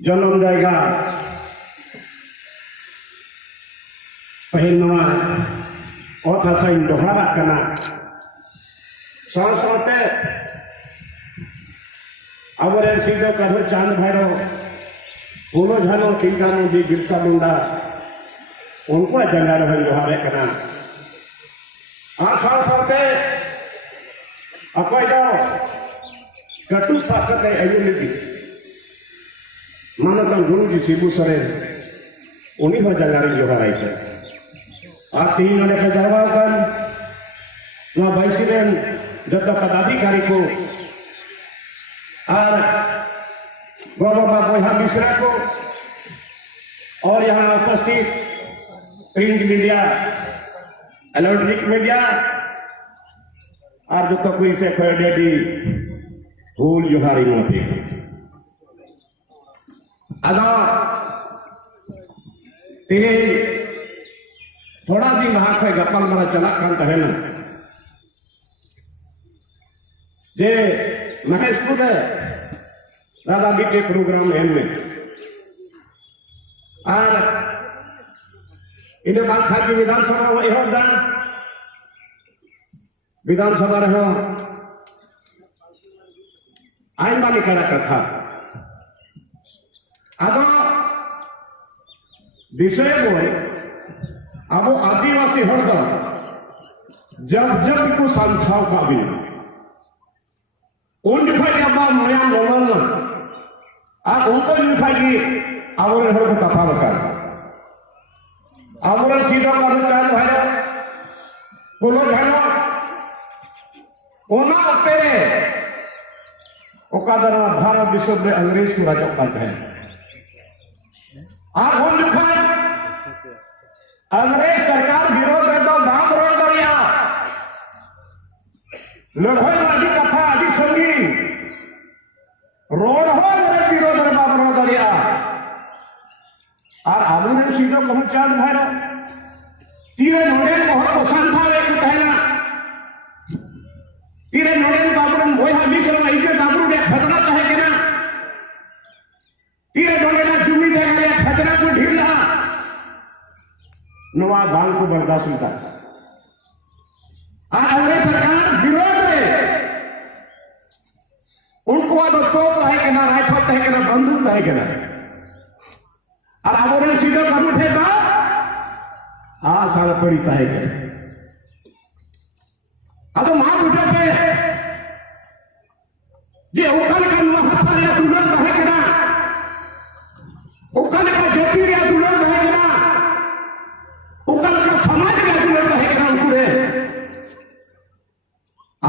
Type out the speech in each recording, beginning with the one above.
जन्म जाएगा पहल नवा और था इन दोहरा करना सौते अब सीधो कभी चांद भैरव पूर्व झालो टीकानो जी बिरसा मुंडा उनको जंगा रहे दोहरे करना सौते अकोई जाओ कटु साकत है अयुनिधि मानो तम गुरु जी शिबू सरेन उन्हीं पर जंगारी जोहाराई है आज तीन वाले पे जरवा कर ना बैसिरेन जब तक पदाधिकारी को और गौरव बोहा मिश्रा को और यहाँ उपस्थित प्रिंट मीडिया इलेक्ट्रिक मीडिया और जो तक कोई से फेडेडी भूल जोहारी मोती अदा तेरे थोड़ा दी वहां से गप्पल मरा चला खान तहन जे महेशपुर है दादा भी के प्रोग्राम है में और इन्हें बात खाती विधानसभा वही होगा विधानसभा रहो आइन वाली करा कथा अब विषय बोल अब आदिवासी हड़द जब जब को संस्थाओं का भी उन जब माया मोलन आप उनको दिखाई आवरण हड़ को कथा बता आवरण सीधा कर चाल है बोलो जानो ओना तेरे ओकादरा भारत विश्व में अंग्रेज को राजा पाते हैं आप हम लिखा अंग्रेज सरकार विरोध है तो दाम रोड दरिया लड़ाई आदि कथा आदि संगी रोड हो मेरे विरोध है दाम रोड दरिया और आलू ने सीधो पहुंचा भाई तीरे नोड़े बहुत पसंद था एक कहना तीरे नोड़े बाबू वो हमी से इसे बाबू ने खतरा कहे कि ना तीरे नोड़े ना चुमी देगा खतरा को ढील रहा नवा भांग को बर्दाश्त होता अंग्रेज सरकार विरोध में उनको अब तोप है कि ना राइफल है कि ना बंदूक है कि ना और अब उन्हें सीधे कर उठेगा सारा पड़ी है कि अब मां उठे पे जे ओकालका नवा हासा रे दुलार तहे कना ओकालका जाति रे दुलार तहे कना ओकालका समाज रे दुलार तहे कना उनको रे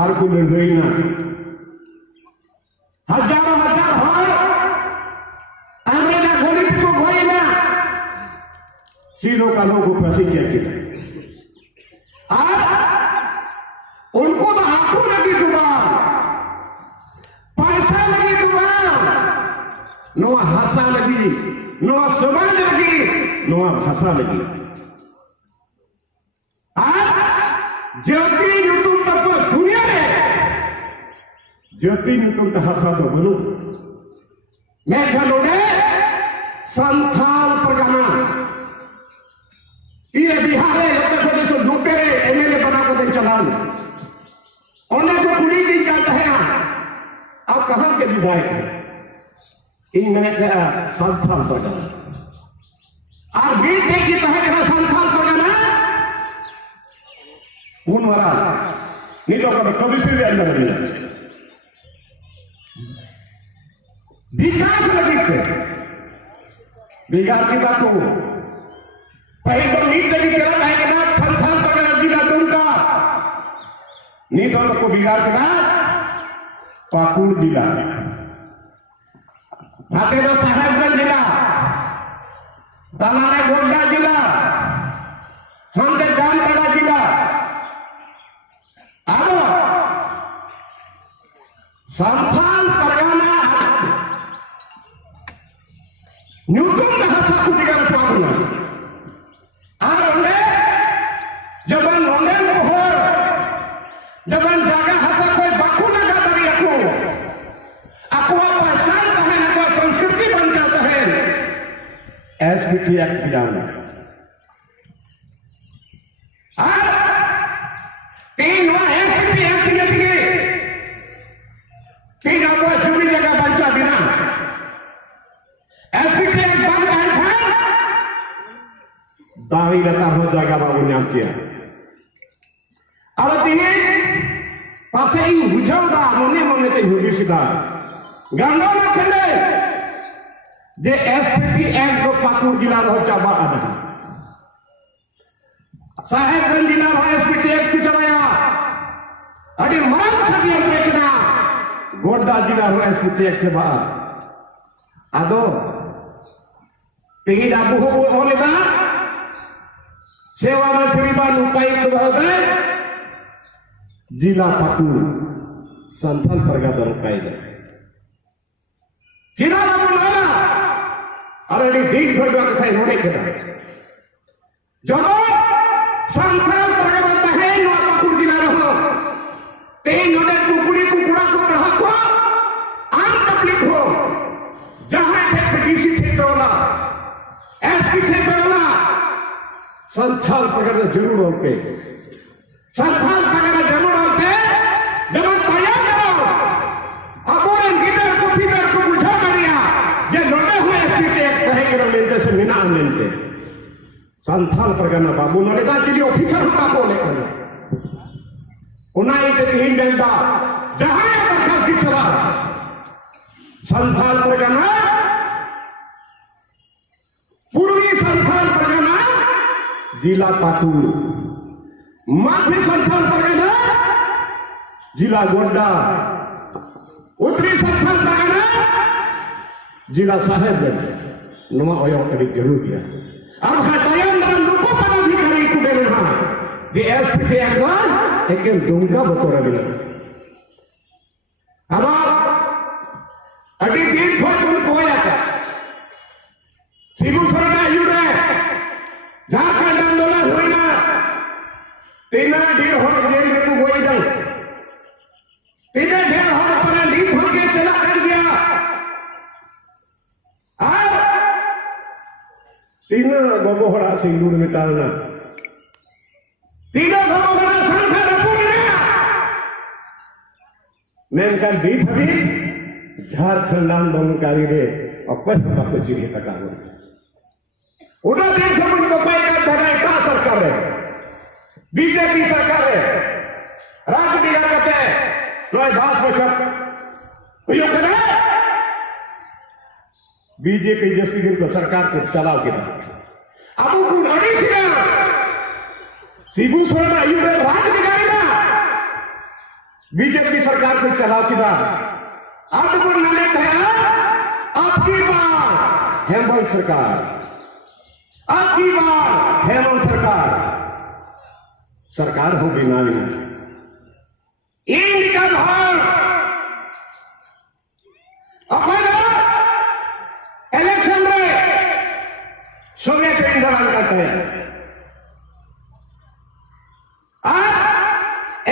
आर को लड़ई ना हजारों हजार हर अंग्रेजा गोली को गोली ना सीधो का लोग प्रसिद्ध किया उनको तो आंखों लगी जुबान पैसा लगी जुबान नवा भाषा लगी नवा समाज लगी नवा भाषा लगी ज्योति नुतुम तत्व दुनिया में ज्योति नुतुम भाषा तो बोलो मैं खलोड़े संथाल परगना ये बिहार उत्तर प्रदेश डूबे एमएलए बना कर चलान उन्हें जो पूरी दिन जाता है आप कहां के विधायक हैं इन मैंने कहा संथाल परगना और बीच देखिए कहे कहा संथाल परगना कौन वाला नहीं तो कभी से भी अंदर नहीं विकास लगी थे बिगाड़ की बात हो पहले तो नींद लगी तेरा है ना संथाल परगना जिला तुमका नींद वालों को बिगाड़ के बाद पाकुड़ जिला भातेरो साहेबगंज जिला तलारे गोंडा जिला हमदे जामताड़ा जिला अब संथाल परगना न्यूटन में हंसा को बिगाड़ पाऊंगा जबन रोनेन बोहर जबन जागा हसा कोई बाकू लगा तभी रखो अकवा पहचान है अकवा संस्कृति बन जाता है एसपीटी एक्ट बिलाना तीन वहां एसपीटी एक्ट लगे तीन अकवा जुड़ी जगह बचा बिना एसपीटी एक्ट बन गया दावी लता हो जाएगा बाबू ने किया अब दिए पासे ही बुझाऊंगा मोने मोने ते होगी सीधा गांडो में खेले जे एसपीटी एक्ट को पाकुड़ जिला रहो चाबा आधा साहेबगंज जिला रहो एसपीटी एक्ट को चलाया अरे मरम सभी देखना गोड्डा जिला रहो एसपीटी एक्ट से बाहर आदो तीन आबू हो बोलेगा सेवा में श्रीमान उपायुक्त महोदय जिला पाकुड़ संथाल परगना उपायुक्त जिला बोला अरे दिन भर कथा रोने के जब संथाल परगना तहे नवा पाकुड़ जिला रहो तीन नोटे कुकुड़ी कुकुड़ा को रहा को आम तकलीफ हो जहां थे डीसी थे वाला एसपी थे वाला संथाल परगना जरूर होते संथाल परगना जरूर होते जब तैयार करो अपने गिदर को फिकर को बुझा करिया जे लोटे हुए एसपीटी एक्ट कहे के लेते से मिना लेते संथाल परगना बाबू नरेगा चिली ऑफिसर होता को लेकर उन्हें एक तीन बेंदा जहां बरखास्त की चला संथाल परगना पूर्वी संथाल परगना जिला पाकुड़ मध्य संथाल परगना जिला गोड्डा उत्तरी संथाल परगना जिला साहेबगंज नवा ओयो करी जरूर किया अब हटायन दान लोको पदाधिकारी को दे रहा जे एसपीटी एक्ट एक दुंगा बतोरा बिना अब अभी दिन भर तुम कोया था शिबू सरना युरे झारखंड आंदोलन हुआ तीन ढेर हो जेल में को गोई दल तीन ढेर हो पर लीड हो के चला कर गया और तीन गोगोहरा सिंदूर मिटाना तीन गोगोहरा संख्या रपूना मैं कल दी थी झारखंड आंदोलनकारी रे अपन बात चिड़ी तका उड़ा देख मन को पाई का धराई का सरकार है बीजेपी सरकार है राज्य बिगाड़ करते नए भाष बचत बीजेपी जस्ती दिन को सरकार को चलाव के अब शिबू सोरेन आयु राज बिगाड़ेगा बीजेपी सरकार को चलाव के अब नले कहा आपकी बार हेमंत सरकार, आपकी बार हेमंत सरकार होगी नाली इनका भार इलेक्शन में सोवियत इंधन करते हैं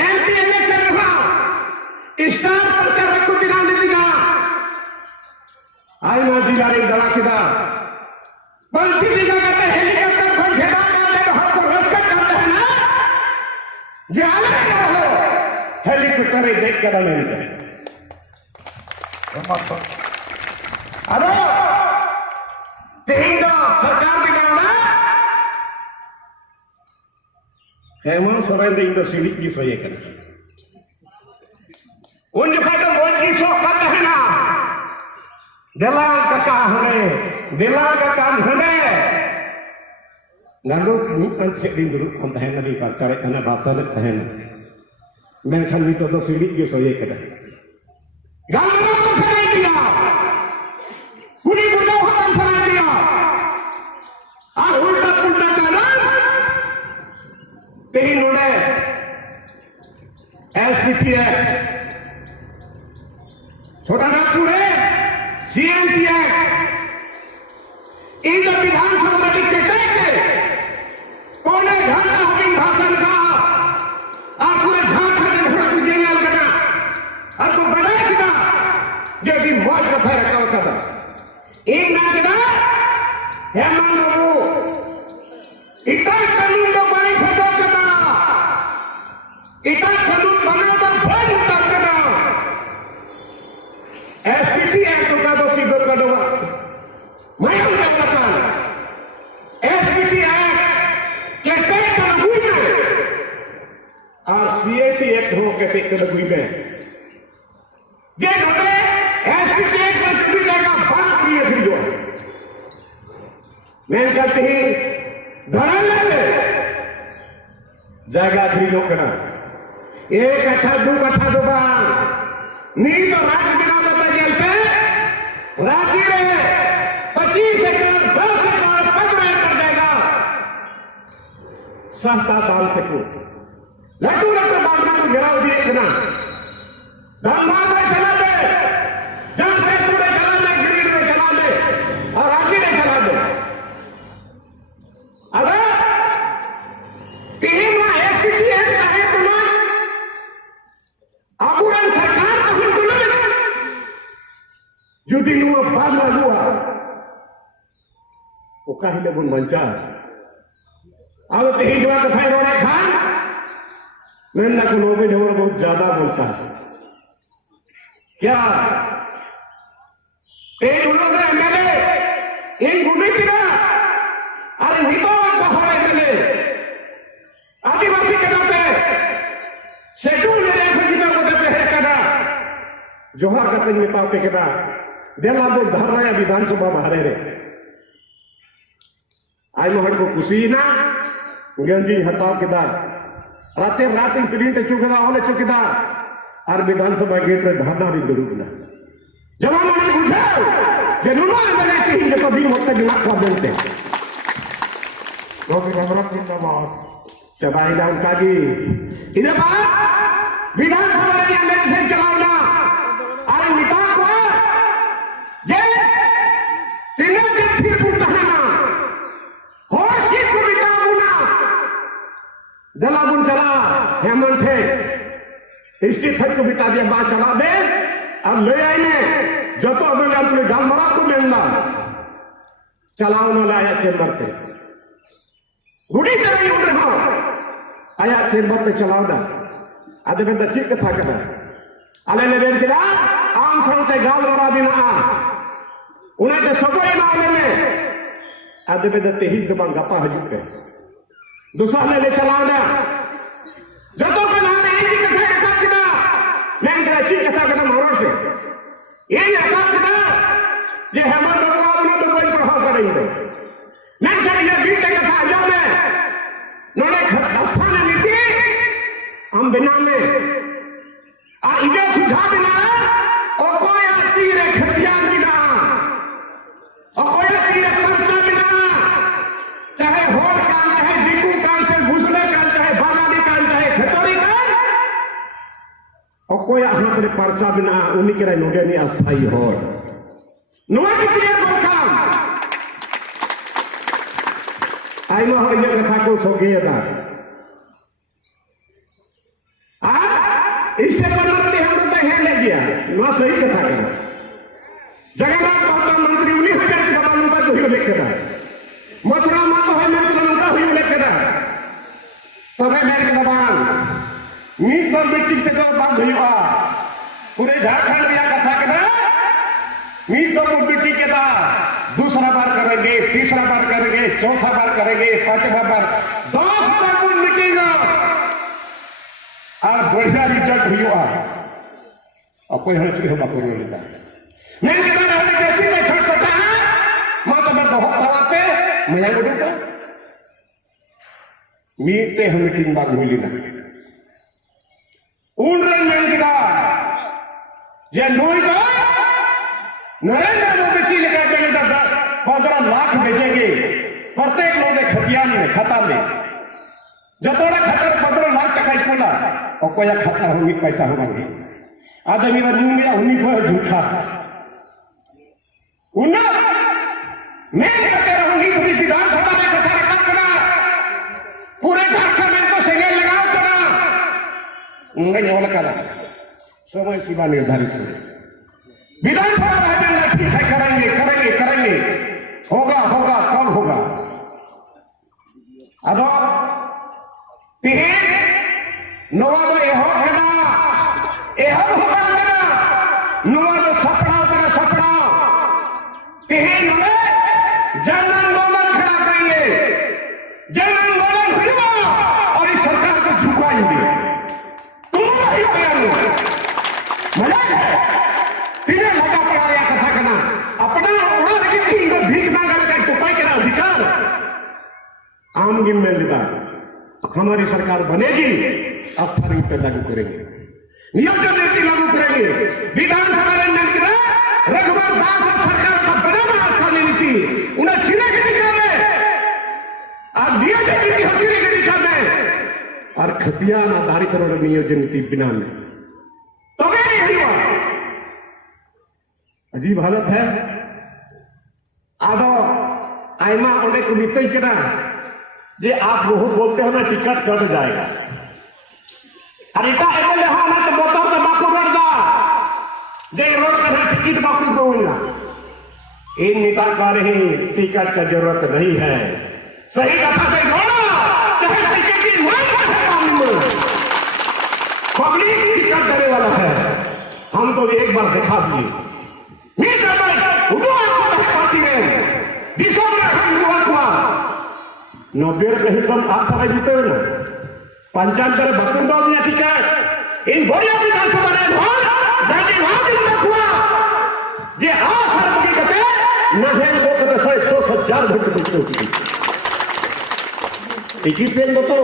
एमपी इलेक्शन में स्टार प्रचारक को बिना नीतिका आई ना जिला रे दड़ा किदा पंची जिला का हेलीकॉप्टर पर घेरा मारते तो हमको रस्का करते हैं ना जो आने ना हो हेलीकॉप्टर देख कर नहीं अरे तेरा सरकार बिगाड़ा हेमंत सोरेन दिन तो सिविक की सोये कर उन जो कहते मोदी की सो करते हैं ना दिला का हमें नंदो नी अंचे दिन दुरुप हम तहन नहीं पर करे तने भाषा ले तहन मैं खाली तो सिविक की सोये कर गांव में को समय दिया कुनी बुला होता समय दिया आ उल्टा पुल्टा करना तीन उड़े एसपीटी है छोटा नागपुर है सीएमटी है इन विधानसभा की कहते कौन घंटा होगी भाषण का आप पूरे झांक जंगल करना आपको बना किया जो कि मौज का फैर का था एक ना किया हेमंत बाबू इतना कानून का पानी फटो करना इतना कानून बना तो बहुत उत्तर करना एसपीटी एक्ट का तो सीधो कर दो मैं उनका बता एसपीटी एक्ट कहते कानून में और सीएटी एक्ट हो कहते कानून में जे होते एसपीटी एक्ट में सभी जगह बात किए थी जो मैं कहते ही धरा लेते जगह थी लोग करना एक अठा दो बार नहीं तो राज्य बिना बता जेल पे राज्य रहे 25 एकड़ 10 एकड़ 15 एकड़ जाएगा सहता दाल तक लट्टू बांधना को घेराव दिए ना धनबाद में चला दे जमशेदपुर में चला दे गिरिडीह में चला दे और रांची में चला दे अगर तीन एसपीटी एक्ट है तुम्हें अबुरन सरकार कहीं तो नहीं जो दिन वो बाद में हुआ वो कहीं ले बुन बंचा अब तीन बार कथा रोने खान मैंने को लोग बहुत ज्यादा बोलता है क्या एक उन्होंने एमएलए इन गुंडे की ना अरे हितो का हो एमएलए आदिवासी के नाम पे शेड्यूल में देखो जितना को देते हैं कदा जोहार करते नेताओं के कदा दिला वो धर रहे विधानसभा बाहर रे आई मोहन को खुशी ना गंजी हटाओ केदा रात इन प्रिंट चुकेदा होने चुकेदा और विधानसभा गेट में धरना भी जरूर ना जवाब नहीं पूछा जरूर मैंने तीन जब भी होते गिला कर देते लोग नवरत्न जिंदाबाद चबाई डाउन काजी इधर बात विधानसभा के अंदर से चलाना अरे निकाल को जे तीनों दिन फिर पूछता है ना और चीज को बिताऊंगा जलाबुन चला हेमंत है स्टीफन को बिता दिया बात चला दे अब ले आए ने जो तो अगर अपने जानवरों को मिलना चलाओ ना लाया चेंबर पे गुड़ी तरह ही उड़ रहा आया चेंबर पे चलाओ ना आधे में दक्षिण कथा करना अले ने बेन किया आम संते गाल वाला भी ना उन्हें तो सबोई मामले में आधे में दत्ते ही दबंग गप्पा हजूक पे दूसरा ले चलाओ ना जो तो के नाम एक ही कथा किया मैं कहा चीज कथा करना मोहर से ये यथार्थ ये हेमंत बाबू तो कोई प्रभाव करेंगे नहीं करेंगे बीच कथा जब में नोड़े स्थान नीति हम बिना में आ इधर सुझा बिना और कोई तीर खतियान बिना और कोई तीर पर्चा बिना चाहे होड़ कान चाहे बिकू कान चाहे भूसले कान चाहे बालादी कान चाहे खतौरी कान और कोई हाथ में पर्चा बिना उन्हीं के रहे नोड़े नहीं अस्थाई होड़ नोड़ा कितने काम आई में हो ये कथा को सोगे था इसके पर मंत्री हम तो है ले गया ना सही कथा है जगन्नाथ महाराज मंत्री 19,000 के बाबा उनका तो ही लेके रहा मथुरा मां तो है मंत्री उनका ही लेके रहा तबे मेरे के दबान मीट पर मिट्टी के तो बात हुआ पूरे झारखंड में कथा के ना मीट तो मिट्टी के दा दूसरा बार करेंगे तीसरा बार करेंगे चौथा बार करेंगे पांचवा बार 10 बार मिटेगा और बढ़िया रिजल्ट हुआ और कोई हमें हम आपको नहीं लेता मैं कहता रहने कैसी में छठ पता है मां तो मैं बहुत दबाते मैं बोलूंगा मीटे हम मीटिंग बाग मिली ना उन रंग गिरा ये नोई का नरेंद्र मोदी जी लेकर 15 लाख भेजेंगे प्रत्येक लोग खतियान में खाता में जतोड़ा खतर 15 लाख टका बोला और कोई खाता होगी पैसा होगा आदमी का नींद में होनी को झूठा उन्ना मैं कहते रहूंगी कभी विधानसभा में कथा रखा करा पूरे झारखंड में तो सेंगे लगाओ करा नहीं वाला करा समय सीमा निर्धारित है विधानसभा में ठीक है करेंगे करेंगे करेंगे होगा होगा कब होगा अब तीन नवा एहो है ना एहो होगा ना नवा सपना तेरा सपना तीन में जन आंदोलन खड़ा करेंगे जन आंदोलन हुआ और इस सरकार को झुकाएंगे तुम सही मजा है तीनों लगा पड़ा कथा करना अपना उड़ा रखी भीख मांगा लगा टुपाई के अधिकार आम गिन में लेता हमारी सरकार बनेगी स्थायी रूप में लागू करेंगे नियोजन नीति लागू करेंगे विधानसभा रघुवर दास और सरकार का बना स्थानीय नीति उन्हें चिड़े के दिशा में और नियोजन नीति हम चिड़े के दिशा में और खतियान आधारित नियोजन नीति बिना में तो नहीं हुआ अजीब हालत है आदो आयमा उन्हें को बीते के जे आप वो बोलते हो ना टिकट कट जाएगा अरे इतना एमएलए हो ना तो बोतल तो बाकू कर दा जे रोड का टिकट बाकू को ना इन नेता का नहीं टिकट का जरूरत नहीं है सही कथा पे बोलो चाहे टिकट की मांग है पब्लिक टिकट देने वाला है हमको एक बार दिखा दिए पार्टी में नब्बे रुपये कम आप समय जीते हो ना पंचायत बकुंदा दिया टिकट इन बढ़िया विधानसभा ने जे आज सरकारी कते नहे वो कते 2,000 वोट देते टिकट पेन तो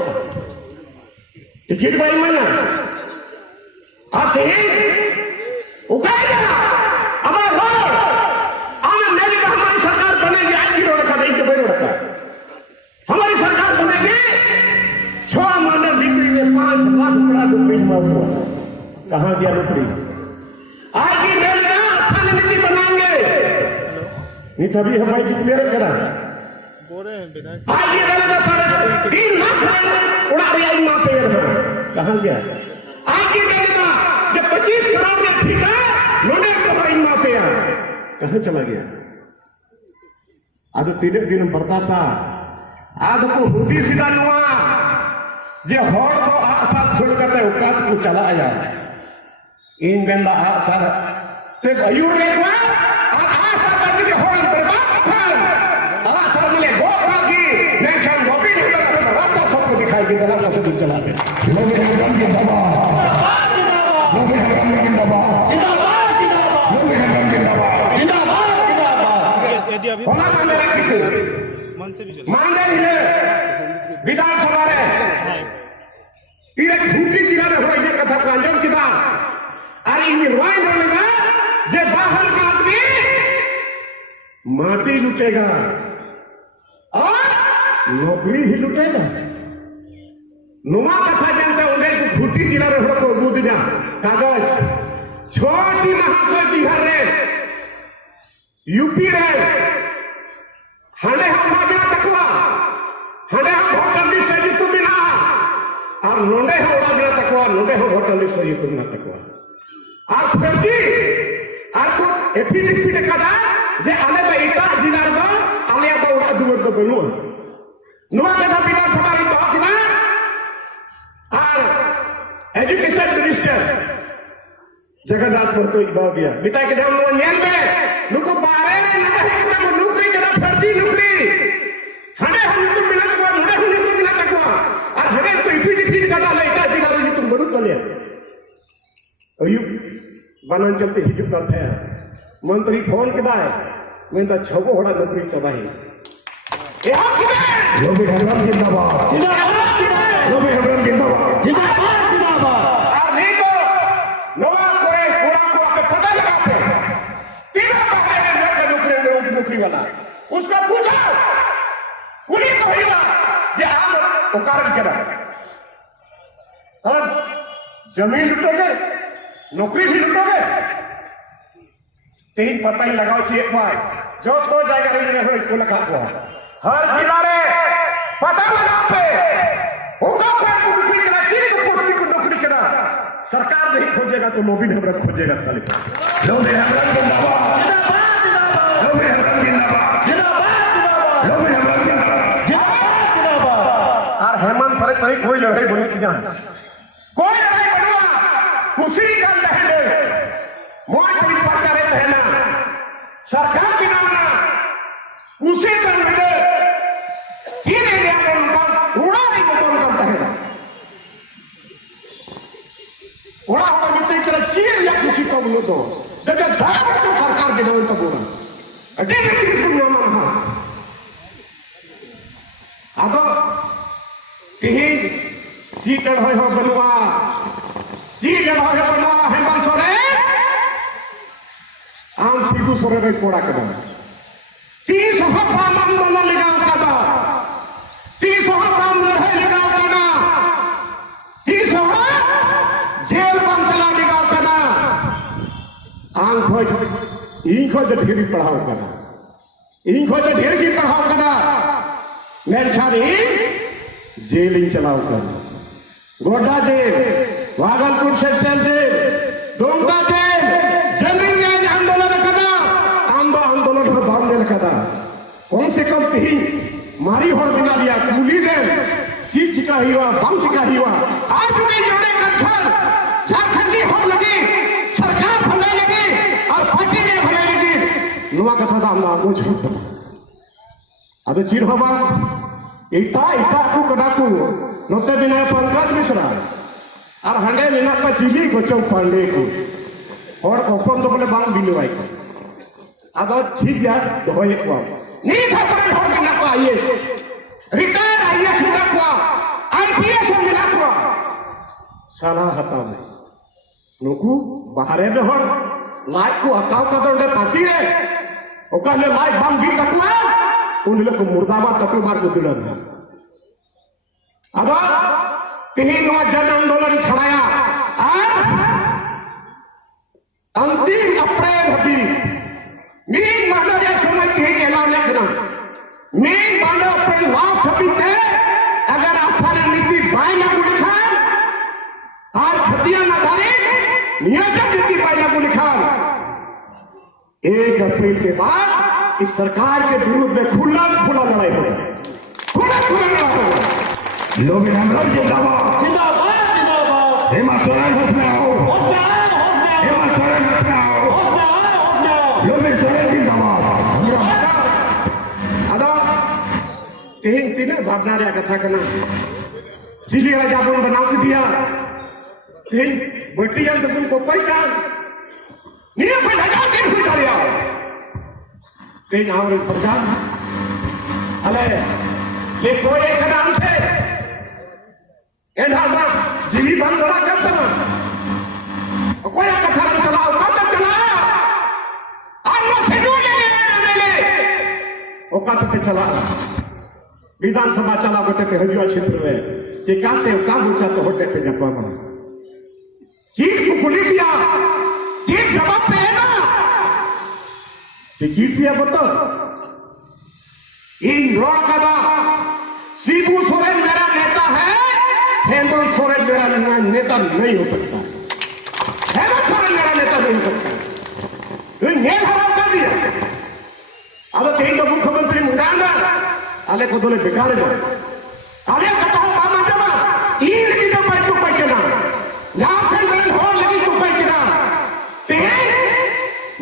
टिकट भाई मैंने आते उठाएगा अब हमारी सरकार बनेगी आज की रोड का नहीं तो रोड का हमारी सरकार बनेगी 6 महीने बिक्री में 5 लाख रुपया कहां गया नौकरी आज की रेलवे स्थानीय नीति बनाएंगे नहीं तभी हमारी कितने करा आज की रेलवे 3.5 लाख उड़ा रही है कहां गया आज की रेलवे जब 25 करोड़ में ठीक है लोने पे कहां चला गया आज 3 दिन बर्दाश्त आज को हुदी सीधा नुआ जे होड़ को आशा छोड़ करते औकात को चला आया इन गंदा आशा ते अयूर ने को आशा करके के होड़ बर्बाद कर आशा मिले वो की नहीं हम गोपी नहीं करते रास्ता सबको दिखाई के चला कैसे दूर चला दे लोग जिंदाबाद जिंदाबाद लोग जिंदाबाद जिंदाबाद होना माने किसी मांगे हिले विधानसभा रे तीरे झूठी चिरा रे होई जे कथा को अंजाम किदा अरे इन निर्वाह होगा जे बाहर का आदमी माटी लुटेगा और नौकरी भी लुटेगा नुमा कथा जानते उन्हें तो झूठी चिरा रे हो को बुझ जा कागज छोटी महाशय बिहार रे यूपी रे हांडे हम मागना तकवा हांडे हम वोटर लिस्ट रे जितु बिना और नोंडे हम मागना तकवा नोंडे हम वोटर लिस्ट रे जितु बिना तकवा और फर्जी और को एफिडेविट कदा जे आले बे इटा दिनार दो आले तो उड़ा जुवर तो बनु नुआ कथा विधानसभा रे तो किना और एजुकेशन मिनिस्टर जगन्नाथ को इबाव दिया बिता के हम लोग नेल में नुको बारे ना है कि नौकरी जरा फर्जी नौकरी हने हम तो मिला तक मुड़े हम तो मिला तक और हने तो इफिडेविट कदा लेटा जिला रे तुम बड़ू तले अयु बनन चलते हिजु करते हैं मंत्री फोन कदा है मैं तो छबो होड़ा नौकरी चबाही ए हम किने लोबी हरम जिंदाबाद जिंदाबाद लोबी हरम जिंदाबाद जिंदाबाद जिंदाबाद और नहीं तो नवा कोई पूरा को आपको पता लगा पे तीनों बातें में नौकरी वाला उसको पूछो पुलिस को ही ये आप कारण करा और जमीन लुटोगे नौकरी भी लुटोगे तीन पता ही लगाओ चाहिए एक बार जो तो जाएगा रे को लगा हुआ हर जिला रे पता लगा पे होगा कोई नौकरी करा चीज को नौकरी करा सरकार नहीं खोजेगा तो लोबी ढबरा खोजेगा साले लोबी ढबरा जिंदाबाद लोबी ढबरा जिंदाबाद जिंदाबाद लोबी ढबरा जिंदाबाद और हेमंत फरे तरी कोई लड़ाई बनी थी जान कोई लड़ाई बनवा कुछ का लहले मोय कोई प्रचार रहना सरकार की नामना उसे कर मिले ये नहीं आकर उनका उड़ा नहीं बतौर करता है उड़ा हुआ मिलते कि चीर या किसी को बोलो तो जब दायरा तो सरकार के नाम तो बोला अटे किसी को नाम हाँ अब तीन चीट लड़ाई हो बनवा चीट लड़ाई हो बनवा हेमंत सोरेन आम सीधु सोरेन रे कोड़ा कदम 30 बाम आंदोलन लगाओ कदा 30 बाम लड़ाई लगाओ कदा 30 जेल बम चला देगा कदा आंखों इनको जो ढेरी पढ़ाओ कदा इनको जो ढेर की पढ़ाओ कदा मेलखारी जेल ही चलाओ कदा Godda jail Bhagalpur central jail Dumka jail जमीन न्याय आंदोलन कदा आंदोलन पर बांध दे कदा कौन से कम तीन मारी हो बिना दिया कूली दे चीप चिका हुआ बम चिका हुआ आज भी जोड़े कच्छर झारखंडी हो लगी सरकार होने लगी और पार्टी ने होने लगी नुआ कथा था हम आगो छूट अब चिर हवा इटा इटा को कडाकू नोते बिना पंकज मिश्रा और हंडे बिना का चिली को चौ पांडे को और ओपन तो बोले बांग बिलवाई को अब ठीक यार तो एक बार नहीं था पर हो बिना को आईएएस रिटायर आईएएस बिना को आईपीएस बिना को साला हता में नुकु बाहरे में हो लाइक को अकाउ का तो पार्टी रे ओका ले लाइक बांग भी तकवा उन लोग को मुर्दाबाद तक मार को दिला था अब तीन जन आंदोलन छड़ाया और अंतिम अप्रैल हबी मीन मानो समय तीन ऐलान करना मीन मानो अप्रैल लास्ट हबी थे अगर आस्थान नीति बाय ना लिखा और खतिया ना थाने नियोजन नीति बाय ना लिखा 1 अप्रैल के बाद इस सरकार के विरुद्ध में खुला लड़ाई होगा खुला लड़ाई होगा लोग जिंदाबाद जिंदाबाद जिंदाबाद हेमंत सोरेन होश में आओ हेमंत सोरेन होश में आओ लोग सोरेन जिंदाबाद अदा तीन भावना रे कथा करना जिले राजा बन बना के दिया तीन बट्टी जन तुम को कोई काम नहीं कोई लगा चिन्ह हुई डालिया तीन आवर प्रधान अले ले कोई एक नाम थे एंधा बस जीवी बंद बड़ा करता ना कोई कथा चलाओ कथा चलाओ आज वो शेड्यूल ले वो कथा पे चला विधानसभा चला गोटे पे हरिया क्षेत्र में चिकाते काम ऊंचा तो होटे पे जपा में चीट पुकुली दिया चीट जवाब पे है ना चीट दिया बताओ इन रोड का शिबू सोरेन मेरा नेता है हेमंत सोरेन मेरा नेता नहीं हो सकता हेमंत सोरेन मेरा नेता नहीं हो सकता ये हराम कर दिया अब तीन तो मुख्यमंत्री मुंडाना अले को दोले बिगाड़े ना अले कथा मामा जमा तीन की तो पैसे पैसे ना जहाँ फेडरल हो लगी तो पैसे ना ते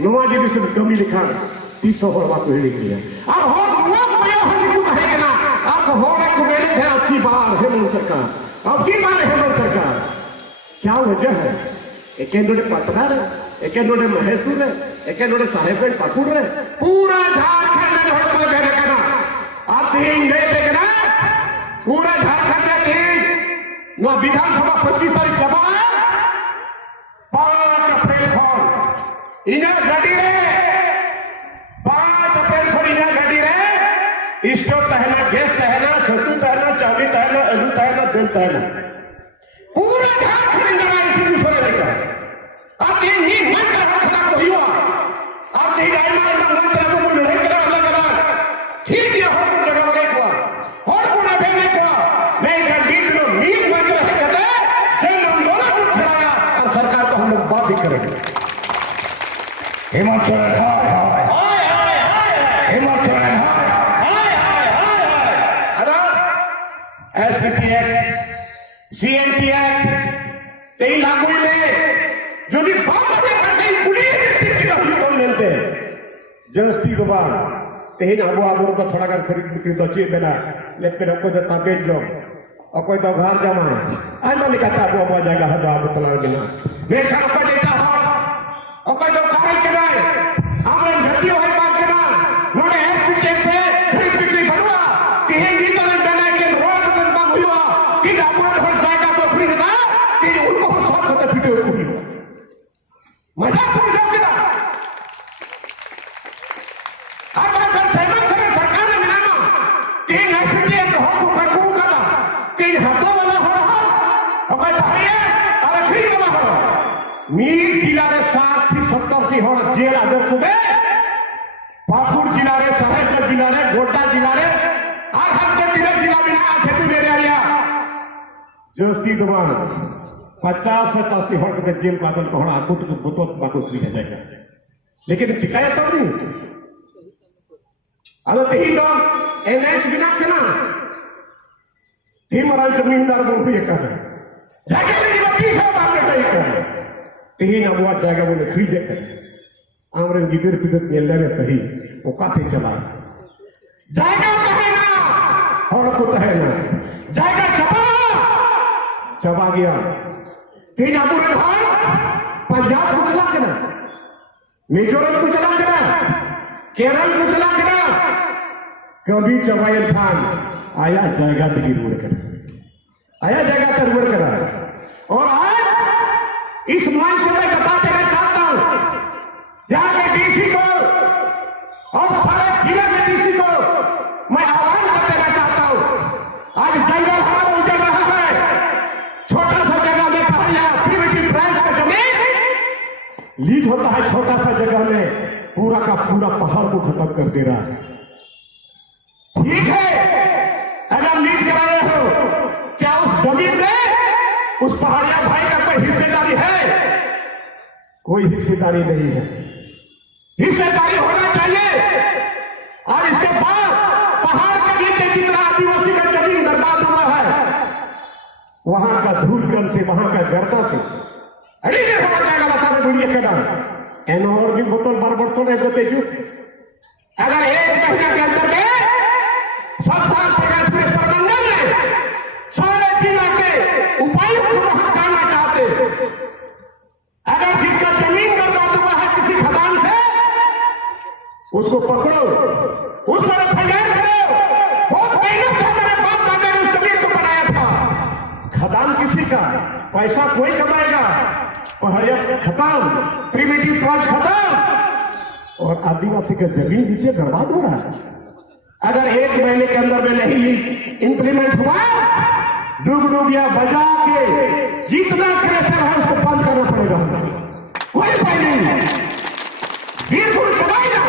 नवाजी भी सब कमी लिखा 300 हो बात हुई लिखी है और हो नवा कोई हो लिखू कहेगा ना अब हो रहा को मेरे थे आपकी बार हेमंत सरकार अब की बार हेमंत सरकार क्या वजह है एक एंडोडे पत्रकार है एक एंडोडे महेशपुर है एक एंडोडे साहेबगंज पाकुड़ है पूरा झारखंड में ढोल पर बैठे करना आप तीन गए देखना पूरा झारखंड में तीन वो विधानसभा 25 तारीख जमा 5 अप्रैल को इन्हें गड्डी रे 5 अप्रैल को इन्हें गड्डी रे स्टोव तहना गैस तहना सत्तू तहना चावल तहना आलू तहना तेल तहना पूरा झारखंड जमा इसी दूसरे लेकर आप ये नहीं मंत्र रखना कोई हुआ आप नहीं आए ना मंत्र को नहीं करा अलग अलग ठीक है हो जगह में हुआ और पूरा भेजने को नहीं कर बीच में नींद मंत्र है कहते जन आंदोलन उठाया और सरकार को हम लोग बात ही करेंगे हेमंत सोरेन हाय हेमंत सोरेन हाय एसपीटी एक्ट सीएनटी एक्ट 23 लागू में जो भी बात करते हैं पुलिस की कौन मिलते हैं जस्ती को बात तेही ना वो आबोर तो थोड़ा कर खरीद बिक्री तो चाहिए देना लेकिन आपको जता बेच जो और कोई तो घर जमा है आज मैं कहता हूँ वो जगह है आप चला देना मैं खाना का देता हूँ और कोई तो कार्य के लिए हमने धरती हो बात करना नोने एसपीटी से खरीद बिक्री करवा तेही भी तो देना के रोड पर बात हुआ कि आबोर हो जाएगा तो फ्री ना कि उनको सब होता फिटे हुए मजा समझा किया अब अगर सहमत सरकार ने मिलाना तीन हॉस्पिटल के हो कर करा तीन हफ्तों वाला हो रहा और कोई भाई है और फ्री वाला हो मीर जिला रे 60 થી 70 की हो जेल आदर को दे पाकुड़ जिला रे साहेबगंज जिला रे गोड्डा जिला रे आज हम के जिला बिना सेतु मेरे आया जस्ती दुबार 50 की होट के जेल बादल को होना आकुट को बोतल बाको फ्री है जाएगा लेकिन शिकायत तो नहीं अब यही लोग एनएच बिना केना धीमराज जमींदार को भी कर जाके लेकिन 20 बात में कही कर यही ना हुआ जाएगा वो खरीदे कर आमरे गिदर पिदर मेले में कही वो काफी चला जाएगा कहे ना और को कहे ना जाएगा चबा गया तीन अबूर भाई पंजाब को चला के ना मिजोरम को चला के ना केरल को चला के ना कभी चबायल खान आया जाएगा तो गिरवर कर आया जाएगा तो गिरवर करा और आज इस मंच से मैं बता देना चाहता हूं जाके डीसी को और सारे जिले के डीसी को मैं आह्वान कर देना चाहता हूं आज जंगल हमारा उजड़ रहा है छोटा सा जगह में पहाड़िया प्रिमिटिव प्राइस का जमीन लीज होता है छोटा सा जगह में पूरा का पूरा पहाड़ को खत्म कर दे रहा है ठीक है अगर लीज करा रहे हो क्या उस जमीन में उस पहाड़िया भाई का कोई हिस्सेदारी है कोई हिस्सेदारी नहीं है हिस्सेदारी होना चाहिए और इसके बाद पहाड़ के नीचे जितना आदिवासी का जमीन बर्बाद हुआ है वहां का धूलकण से वहां का गर्दा से अरे होना जाएगा बताने दुनिया के नाम एनओर की बोतल बरबर तो नहीं होते क्यों अगर 1 महीना के अंदर में सरकार प्रबंधन में सारे जिला के उपायुक्त को वहां करना चाहते अगर जिसका जमीन बर्बाद हुआ है किसी खदान से उसको पकड़ो, उस पर एफआईआर करो। बहुत मेहनत से मेरे बाप दादा ने उस जमीन को बनाया था। खदान किसी का, पैसा कोई कमाएगा, पहाड़िया खत्म, प्रिमिटिव ट्रांस खत्म, और आदिवासी का जमीन नीचे बर्बाद हो रहा है। अगर 1 महीने के अंदर में नहीं इंप्लीमेंट हुआ, डुगडुगिया बजा के जितना क्रेशर है उसको बंद करना पड़ेगा। कोई उपाय नहीं, बिल्कुल चलाएगा।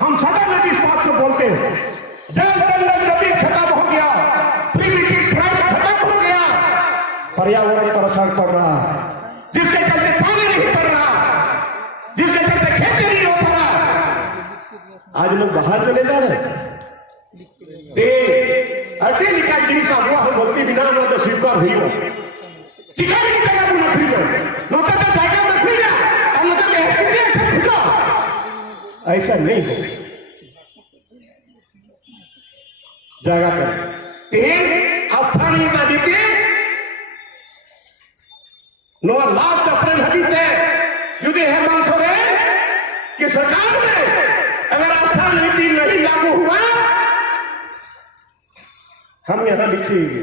हम सदा में इस बात को बोलते हैं, जल जंगल जमीन खत्म हो गया, प्रिमिटिव ट्रांस खत्म हो गया, पर्यावरण पर असर पड़ रहा है, जिसके चलते पानी नहीं पड़ रहा, जिसके चलते खेती नहीं हो पा रहा। आज लोग बाहर चले जा रहे हैं। लिखा जिनिस हुआ हम बोलती बिना तो स्वीकार हुई हो चिकानी की जगह में नौकरी लो, नौकर का जायका नौकरी जा और नौकर के हस्ती ऐसा खुदा, ऐसा नहीं हो जागा कर। 3 स्थानीय का जीते नो लास्ट अप्रैल हजीते युद्धे हेमंत सोरेन की सरकार में अगर स्थानीय नीति नहीं लागू हुआ, हम यहां लिखेंगे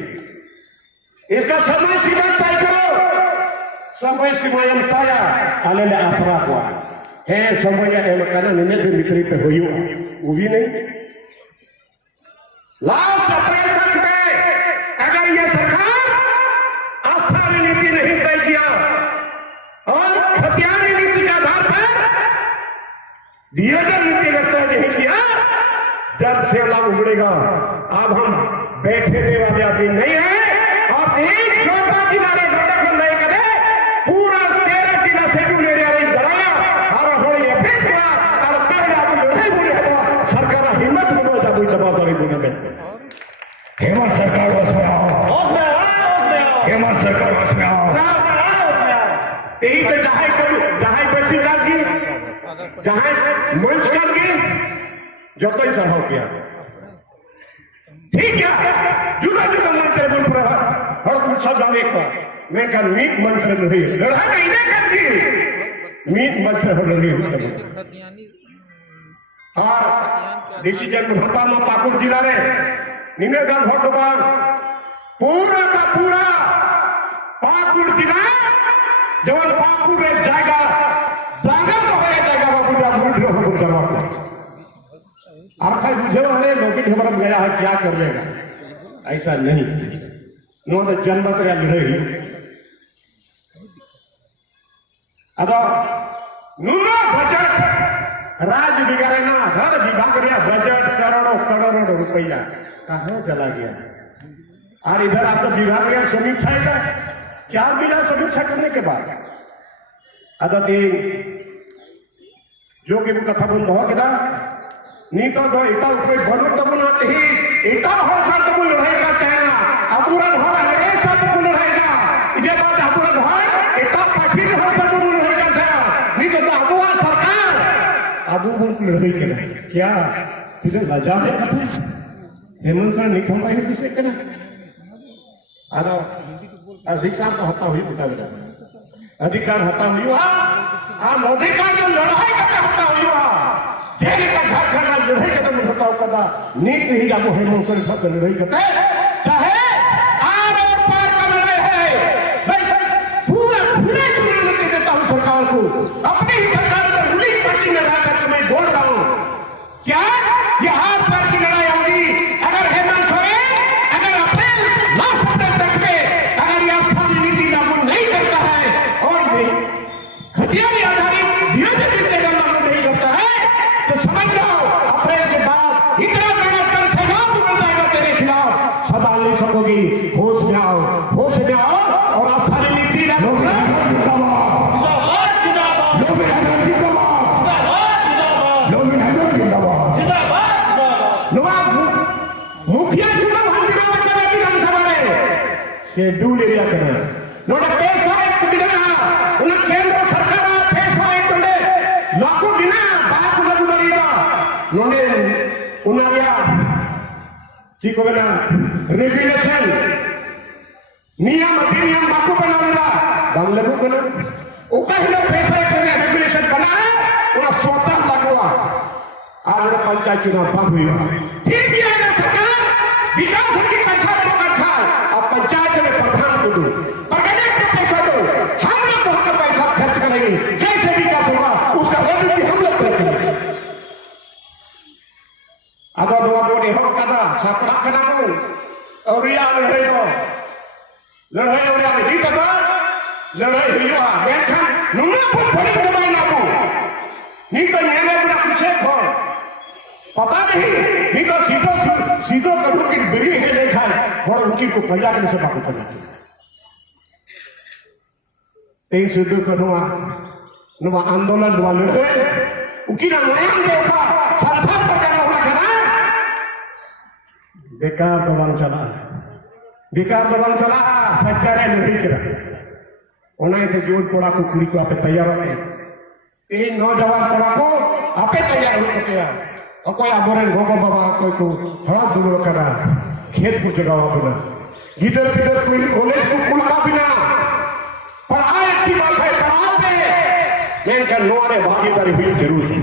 इसका समय सीमा तय करो। समय सीमा ताया आलेले आसरा हुआ है समय कहना निमित्त विपरीत हुई वो भी नहीं। लास्ट अप्रैल तक में अगर यह सरकार स्थानीय नीति नहीं तय किया और खतियानी नीति के आधार पर नियोजन नीति का तय नहीं किया, जब से लाभ उमड़ेगा। अब हम बैठने वाले आदमी नहीं है और एक छोटा किनारे घटक नहीं करे, पूरा 13 जिला शेड्यूल एरिया में जलाया और हो ये फिर हुआ और कल आप लड़ाई बोले हुआ सरकार हिम्मत में बोला कोई जवाबदारी बोले में हेमंत सरकार उसमें आओ, हेमंत सरकार उसमें आओ। तेई तो जहां बेसी कर दी, जहां मंच कर दी, जो कोई सराव किया ठीक है, जुदा जुदा मन से बोल रहा हर कुछ सब जाने का मैं का मीट मन से नहीं लड़ाई नहीं कर दी, मीट मन से हो रही है। और डिसीजन होता में पाकुड़ जिला रे निमेगढ़ भटवान पूरा का पूरा पाकुड़ जिला जब पाकुड़ में जाएगा जाएगा तो हो जाएगा बापूरा मुझे हो जाएगा। आप मुझे वाले लोग खबर गया है क्या कर लेगा, ऐसा नहीं। नो तो जन्म कर लड़ाई अब नुना बजट राज बिगड़ना, हर विभाग का बजट करोड़ों रुपया कहाँ चला गया। और इधर आप तो विभाग का समीक्षा है क्या मिला समीक्षा करने के बाद अदा जो कि कथा बंद हो गया नहीं तो इटा कोई बनो तब बनाते ही इटा हो सा तब लड़ाएगा कहना अपूरन हो रहे सब लड़ाएगा इधर बात अपूरन हो इटा पार्टी हो सब लड़ाएगा था नहीं तो अबुआ सरकार अबू बोल लड़ाई के नहीं क्या तुझे लजा है हेमंत सर निकम भाई किसे करना आधा अधिकार तो हटा हुई बता दे अधिकार हटा हुई हम अधिकार जो लड़ाई करके हटा हुई जेल का घर करना लड़ाई करते होता कदा नीत ही जाबो हेमंत सर साथ लड़ाई करते चाहे आर और पार का लड़ाई है भाई पूरा खुले चुनाव में देता हूं सरकार को अपनी ही सरकार पर रूलिंग पार्टी में रह करके मैं बोल रहा हूं क्या ये हार पार की लड़ाई होगी अगर हेमंत सोरेन अगर अप्रैल लास्ट अप्रैल तक में अगर यह स्थानीय नीति लागू नहीं करता है और खतियानी आधारित नियोजित नीति लागू नहीं करता है तो समझ जाओ अप्रैल के बाद इतना बड़ा कल से नाम उड़ जाएगा तेरे खिलाफ सवाल नहीं सकोगी। होश में आओ और स्थानीय नीति लागू मुखिया चुनाव विधानसभा में शेड्यूल एरिया करना नोड़ा पैसा एक बिना उन्हें केंद्र सरकार पैसा एक बंदे लाखों बिना बात लागू करेगा नोने उन्हें जी को बना रेगुलेशन नियम अधिनियम बाकू बनावेगा बांग्ला को बना उका ही पैसा एक रेगुलेशन बना है उन्हें स्वतः लागू आज पंचायत चुनाव बंद हुआ, फिर भी अगर सरकार विकास की पैसा पकड़ खा और पंचायत में प्रधान को दो, पकड़ने का पैसा दो, हम लोग बहुत पैसा खर्च करेंगे, कैसे विकास होगा उसका रेट भी हम लोग करेंगे। अगर दो बोले हो कदा छात्रा कना को और या लड़ाई और नहीं कदा लड़ाई हुआ देखा नुना पर बड़ी दबाई ना को नहीं तो ये लोग ना कुछ है पता नहीं तो सीधो करूं कि बिरी है देखा और उनकी को पंजाब से बात करना तेई सीधो करूंगा नुआ आंदोलन वाले से उनकी ना नया देखा सरकार पर करना होना चला बेकार दबाव चला सरकार नहीं करा उन्हें तो जोड़ पड़ा को कुड़ी को आपे तैयार हो गए तीन नौजवान पड़ा को आपे तैयार हो चुके हैं और कोई आमोरे गोगो बाबा कोई को हाथ दूर करा खेत को जगावा बिना गिदर कोई कॉलेज को कुल का बिना पढ़ाई अच्छी बात है पढ़ाओ पे मेरे नोरे भागीदारी हुई जरूर है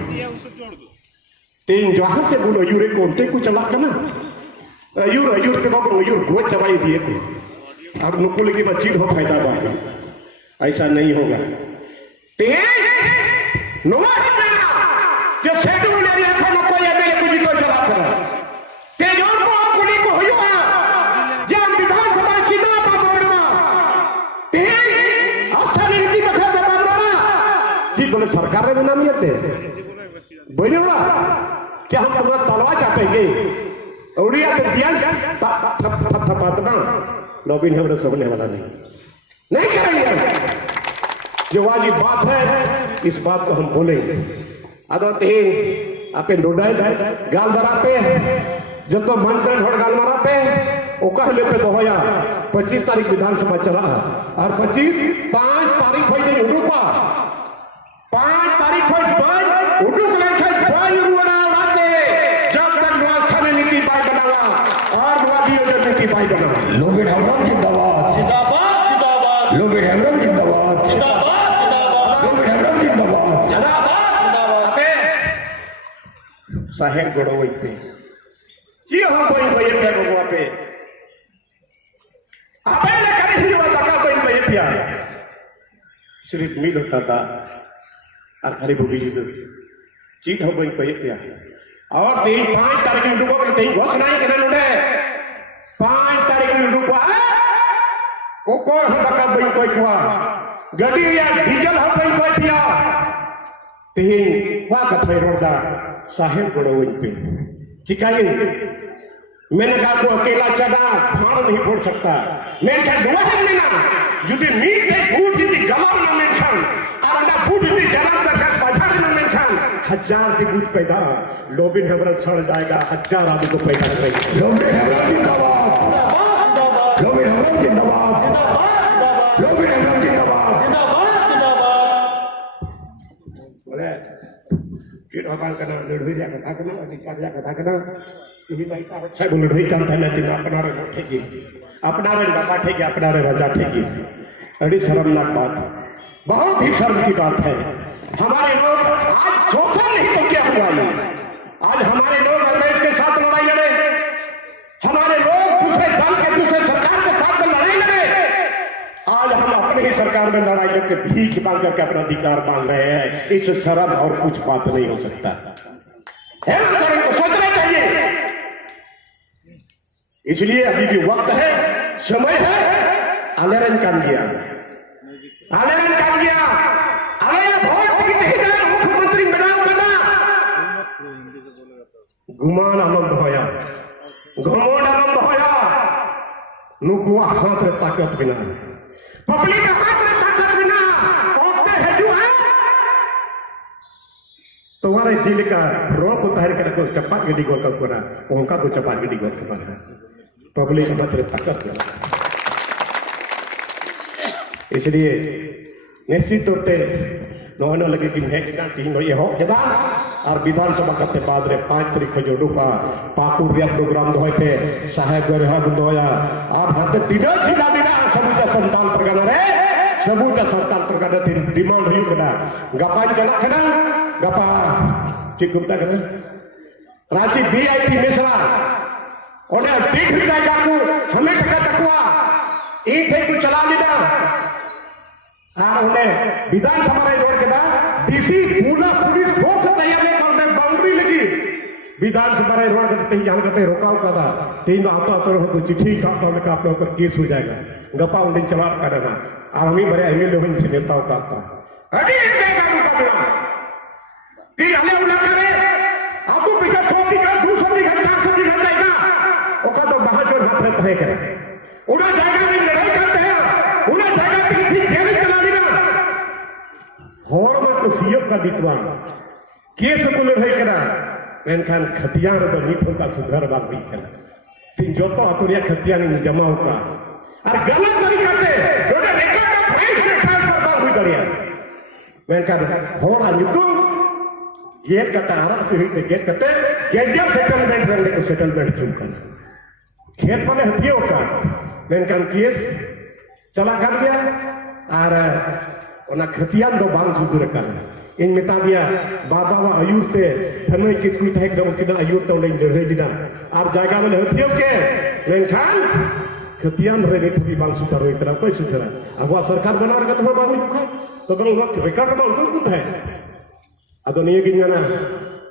तीन जहां से बोलो यूरे कोनते को चला करना यूर के बाबू यूर गोच चबाई दिए थे अब नुकुल की बच्ची हो फायदा बात ऐसा नहीं होगा जो सेठ ने देखा न कोई मेरे कुछ को चला कर तेजों को कुली को हुआ जब विधानसभा सीधा पावरमा तेज असल नीति बखा पावरमा जी बोले सरकार ने नाम ये थे बोले हुआ क्या हम तुम्हारा तलवार चापेंगे उड़िया के दिया थपथपातना लॉबिन है सोने वाला नहीं करेंगे जो वाजिब बात है इस बात को हम बोलेंगे आदत है आपे नोडाई गाल धरा पे जो तो मन कर ढोड़ गाल मारा पे ओ कहले पे 25 तारीख विधानसभा चला और 5 तारीख हो जाए उडू का 5 तारीख हो जाए उडू के लेके बाई रुना आते जब तक व्यवस्था में नीति पाई बनावा और वादी योजना नीति पाई बनावा लोग हमरो जिंदाबाद लोग हमरो जिंदाबाद साहेब गोड़ो वही पे जी हम कोई भाई पे गोवा पे आपे ने करे सी बात का कोई भाई पिया सिर्फ मिल होता था और खरी बुढ़ी जी तो चीज हो कोई भाई पिया और 5 तारीख में डूबो करते ही घोषणा ही करने लगे 5 तारीख में डूबो वो कौन होता का भाई कोई हुआ गड्डी या डीजल हो कोई पिया तीन वाह कथवे रोड़ा साहेब गोड़ो वही पे चिकाई मैंने कहा को अकेला चढ़ा भाड़ नहीं फोड़ सकता मैं क्या दुआ है ना युद्ध मीट पे फूट थी गलम न में खान और ना फूट थी जलन तक बाजार न में खान 1000 की बूझ पैदा लोबिन हमर सड़ जाएगा 1000 आदमी को पैदा कर रही लोबिन हमर जिंदाबाद लोबिन हमर जिंदाबाद लोबिन हमर जिंदाबाद बोले फिर अकाल करना लड़वी जा कथा करना अधिकार जा कथा करना यही भाई का अच्छा बोल रही काम था लेकिन अपना रे बैठेगी अपना रे बैठेगी अपना रे बजाठेगी बड़ी शर्मनाक बात बहुत ही शर्म की बात है हमारे लोग आज सोचा नहीं तो क्या हुआ आज हमारे लोग अंग्रेज के साथ लड़ाई लड़े हमारे लोग दूसरे दल के दूसरे सरकार के साथ लड़ाई लड़े आज हम अपने ही सरकार में लड़ाई करके भीख मांग करके अपना अधिकार मांग रहे हैं इस शर्म और कुछ बात नहीं हो सकता है को सोचना चाहिए इसलिए अभी भी वक्त है समय है आंदोलन काम किया मुख्यमंत्री बनाम करना गुमान आनंद होया घमोड आनंद होया नुकुआ हाथ में ताकत बिना पब्लिक हाथ में ताकत बिना औरतें है जो है तुम्हारे दिल का रोक उतार कर तो चप्पा गड्डी गोल का कोना उनका तो चप्पा गड्डी गोल का कोना पब्लिक हाथ में ताकत बिना इसलिए निश्चित तौर पर नौना लगे कि तीन ये हो जदा और विधानसभा करते बाद रे 5 तारीख को जोड़ू का पाकुर रिया प्रोग्राम दोय पे साहेब गरे हा दोया और हाथे तीना सीधा बिना सबूता संतान प्रगण रे सबूता संतान प्रगण थे डिमांड हुई कदा गपा चला खना गपा चिकुता करे रांची VIP मिश्रा ओने दीर्घ जायगा को हमें टका तकवा ई थे को चला लेना और उन्हें विधानसभा रे जोड़ के दा डीसी पूरा पुलिस फोर्स तैयार करने बाउंड्री लगी विधानसभा रे रोड के तैयार करते रोकाव का था तीन आता तो को चिट्ठी का आप लोग पर केस हो जाएगा गपा उन्हें चला करना और हम ही बड़े एमएलए होने से नेताओं का आता अभी एक जाएगा मुकाबला ती हमें उला करे आपको पीछे 100 बीघा 200 बीघा 400 बीघा जाएगा ओका तो बाहर जो हाथ रहता है करे उड़ा जाएगा में लड़ाई करते हैं उड़ा जाएगा कि ठीक जेल चला लेगा और में तो सीएम का दिखवा केस को लड़ाई करा मेनखान खतियान तो नीतों का सुधार बात भी करा तीन जो तो अतुरिया खतियान में जमा होगा और गलत नहीं करते जोड़े रिकॉर्ड का प्राइस से ट्रांसफर बात हुई करिया मेनखान होरा नीतों गेट का आराम से हुई थे गेट कहते गेट सेटलमेंट रहने को सेटलमेंट चुनकर खेत वाले हथियों का मेनखान केस चला कर दिया और उन्हें खतियान दो बांग सुधर कर इन मिता दिया बाबा वा आयुर पे थमे किसको इतना एक दम किधर आयुर तो नहीं जरूरी दिना आप जाएगा वाले हथियों के मेनखान खतियान रहे थोड़ी बांग सुधर हुई तरह कोई सुधरा अब वह सरकार बना रखा तो बांग सुधर तो कल वक्त रिकॉर्ड बांग को कुछ है अदो नहीं गिन जाना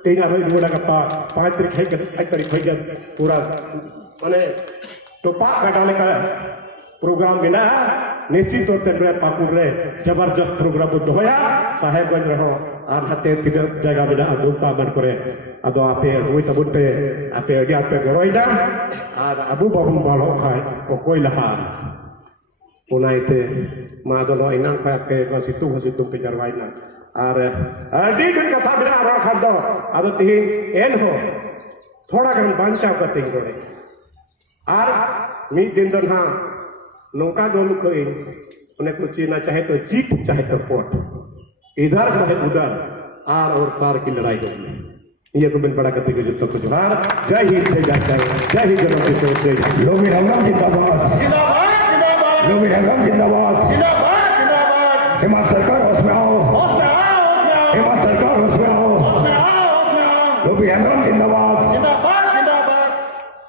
तीन आरोही दूसरा का 5 तारीख है पूरा माने तो पाक हटाने का प्रोग्राम मिला निश्चित तौर पर पाकुर रे जबरदस्त प्रोग्राम दोया साहेबगंज रहो और हते तीन जगह मिला अदुपा बन करे अदो आपे दुई तबुट पे आपे अडी आपे गरोइदा और अबु बाबू बालो खाए को कोई लहा उनाइते मादो नो इनाम का पे सितु पे जरवाइना और अडी कथा बिना रखा दो अदो तीन एन हो थोड़ा गन बांचा करते ही रोड़े और मिड दिन दो ना नौका गोलू को उन्हें कुछ ना चाहे तो जीत चाहे तो पोट इधर चाहे उधर आर और पार की लड़ाई होगी ये तो बिन बड़ा करते हुए जो कुछ बार जय हिंद जय जय हिंद जय लोमी रंगम जिंदाबाद लोमी रंगम जिंदाबाद हिमाचल सरकार होश में आओ हिमाचल सरकार होश में आओ लोमी रंगम जिंदाबाद